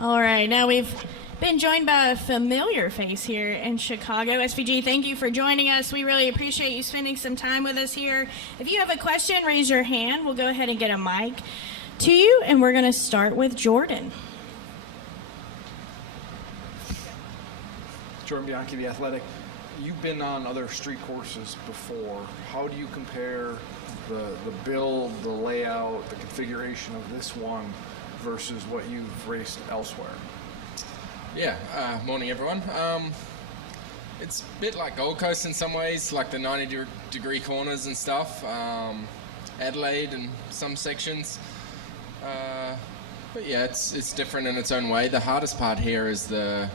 All right, now we've been joined by a familiar face here in Chicago. SVG, thank you for joining us. We really appreciate you spending some time with us here. If you have a question, raise your hand. We'll go ahead and get a mic to you, and we're going to start with Jordan. Jordan Bianchi, The Athletic. You've been on other street courses before. How do you compare the build, the layout, the configuration of this one versus what you've raced elsewhere? Yeah, morning everyone. It's a bit like Gold Coast in some ways, like the 90-degree corners and stuff. Adelaide and some sections. But yeah, it's different in its own way. The hardest part here is the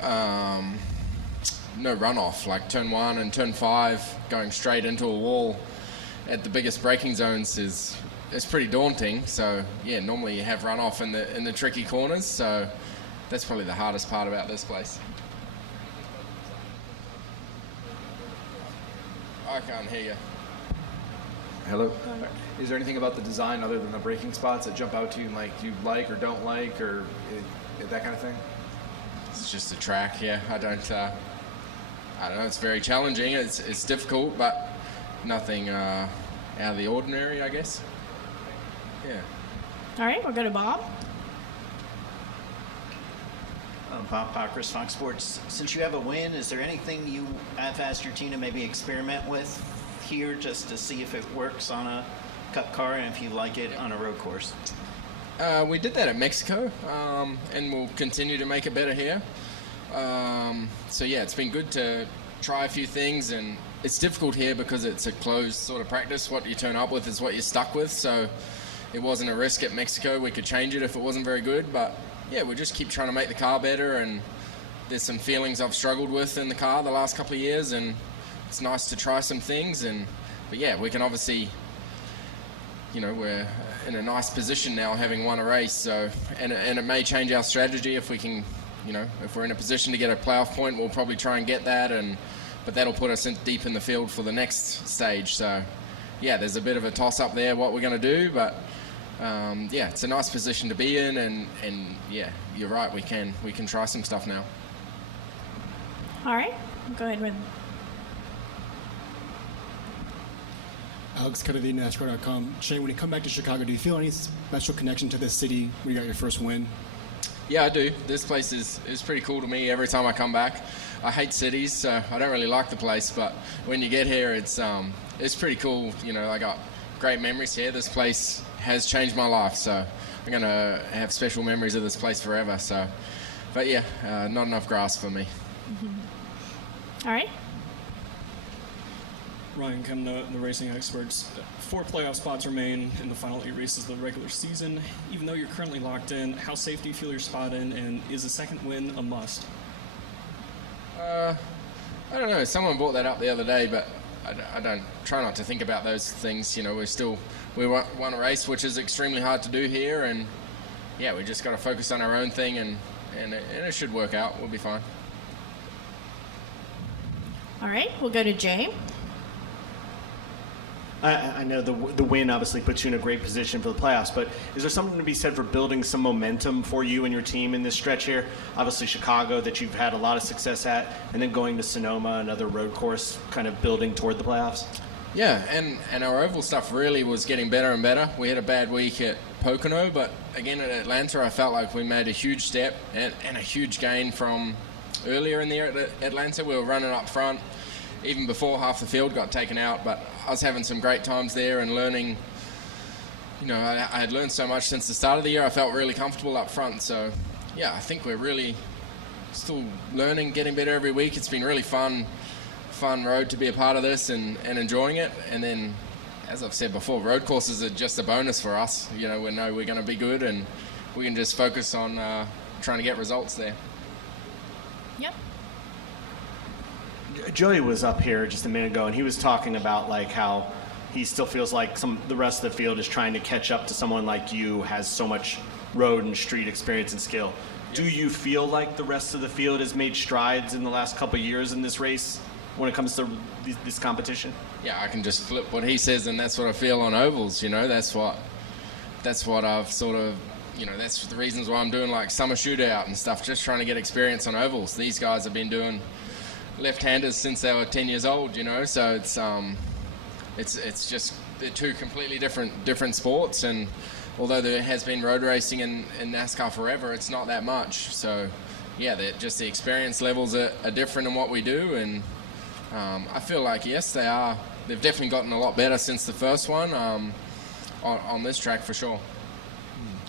no runoff, like turn 1 and turn 5 going straight into a wall at the biggest braking zones is pretty daunting. So yeah, normally you have runoff in the tricky corners, so that's probably the hardest part about this place. I can't hear you. Hello. Is there anything about the design other than the braking spots that jump out to you, like you like or don't like, or that kind of thing? It's just a track, yeah. I don't know. It's very challenging. It's difficult, but nothing out of the ordinary, I guess. Yeah. All right, we'll go to Bob. Bob Pockris, Fox Sports. Since you have a win, is there anything you have asked your team to maybe experiment with here just to see if it works on a cup car and if you like it on a road course? We did that at Mexico, and we'll continue to make it better here. So yeah, it's been good to try a few things, and it's difficult here because it's a closed sort of practice. What you turn up with is what you're stuck with, so it wasn't a risk at Mexico. We could change it if it wasn't very good, but yeah, we'll just keep trying to make the car better, and there's some feelings I've struggled with in the car the last couple of years, and it's nice to try some things. But yeah, we can obviously, we're in a nice position now having won a race, so and it may change our strategy if we can, if we're in a position to get a playoff point, we'll probably try and get that, but that'll put us deep in the field for the next stage. So yeah, there's a bit of a toss up there what we're going to do, but yeah, it's a nice position to be in, and yeah, you're right, we can try some stuff now. All right, go ahead with Alex Kennedy, NASCAR.com. Shane, when you come back to Chicago, do you feel any special connection to this city when you got your first win? Yeah, I do. This place is pretty cool to me every time I come back. I hate cities, so I don't really like the place, but when you get here, it's pretty cool. I got great memories here. This place has changed my life, so I'm going to have special memories of this place forever. So, but yeah, not enough grass for me. All right. Ryan Kemna, the Racing Experts. 4 playoff spots remain in the final 8 races of the regular season. Even though you're currently locked in, how safe do you feel your spot in, and is a second win a must? I don't know. Someone brought that up the other day, but I don't try not to think about those things. We won a race, which is extremely hard to do here, and yeah, we just got to focus on our own thing, and it should work out. We'll be fine. All right, we'll go to Jay. I know the win obviously puts you in a great position for the playoffs, but is there something to be said for building some momentum for you and your team in this stretch here? Obviously Chicago, that you've had a lot of success at, and then going to Sonoma, another road course, kind of building toward the playoffs? Yeah, and our oval stuff really was getting better and better. We had a bad week at Pocono, but again at Atlanta I felt like we made a huge step and a huge gain from earlier in the year at Atlanta. We were running up front even before half the field got taken out, but I was having some great times there and learning. I had learned so much since the start of the year. I felt really comfortable up front, so yeah, I think we're really still learning, getting better every week. It's been really fun road to be a part of this and enjoying it. And then, as I've said before, road courses are just a bonus for us. We know we're going to be good, and we can just focus on trying to get results there. Yep. Joey was up here just a minute ago, and he was talking about how he still feels like the rest of the field is trying to catch up to someone like you, has so much road and street experience and skill. Yep. Do you feel like the rest of the field has made strides in the last couple of years in this race when it comes to this competition? Yeah, I can just flip what he says, and that's what I feel on ovals. That's what I've sort of that's the reasons why I'm doing like summer shootout and stuff, just trying to get experience on ovals. These guys have been doing left-handers since they were 10 years old, so it's just they're two completely different sports, and although there has been road racing in NASCAR forever, it's not that much. So yeah, just the experience levels are different in what we do, and I feel like yes, they are. They've definitely gotten a lot better since the first one on this track for sure.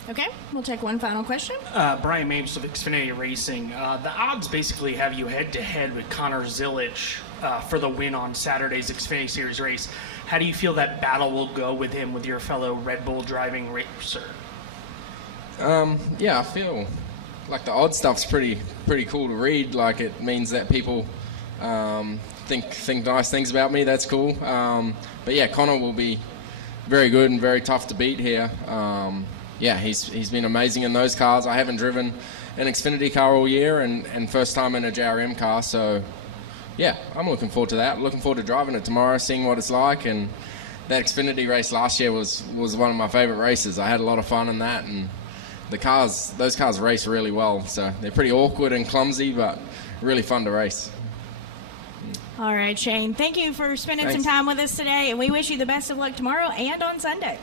Okay, we'll take one final question. Brian Mapes of Xfinity Racing. The odds basically have you head-to-head with Connor Zilisch for the win on Saturday's Xfinity Series race. How do you feel that battle will go with him, with your fellow Red Bull driving racer? Yeah, I feel like the odd stuff's pretty cool to read. Like, it means that people think nice things about me. That's cool. But yeah, Connor will be very good and very tough to beat here. Yeah, he's been amazing in those cars. I haven't driven an Xfinity car all year, and first time in a JRM car, so yeah, I'm looking forward to that. Looking forward to driving it tomorrow, seeing what it's like, and that Xfinity race last year was one of my favorite races. I had a lot of fun in that, and those cars race really well, so they're pretty awkward and clumsy, but really fun to race. All right, Shane, thank you for spending some Thanks. time with us today, and we wish you the best of luck tomorrow and on Sunday.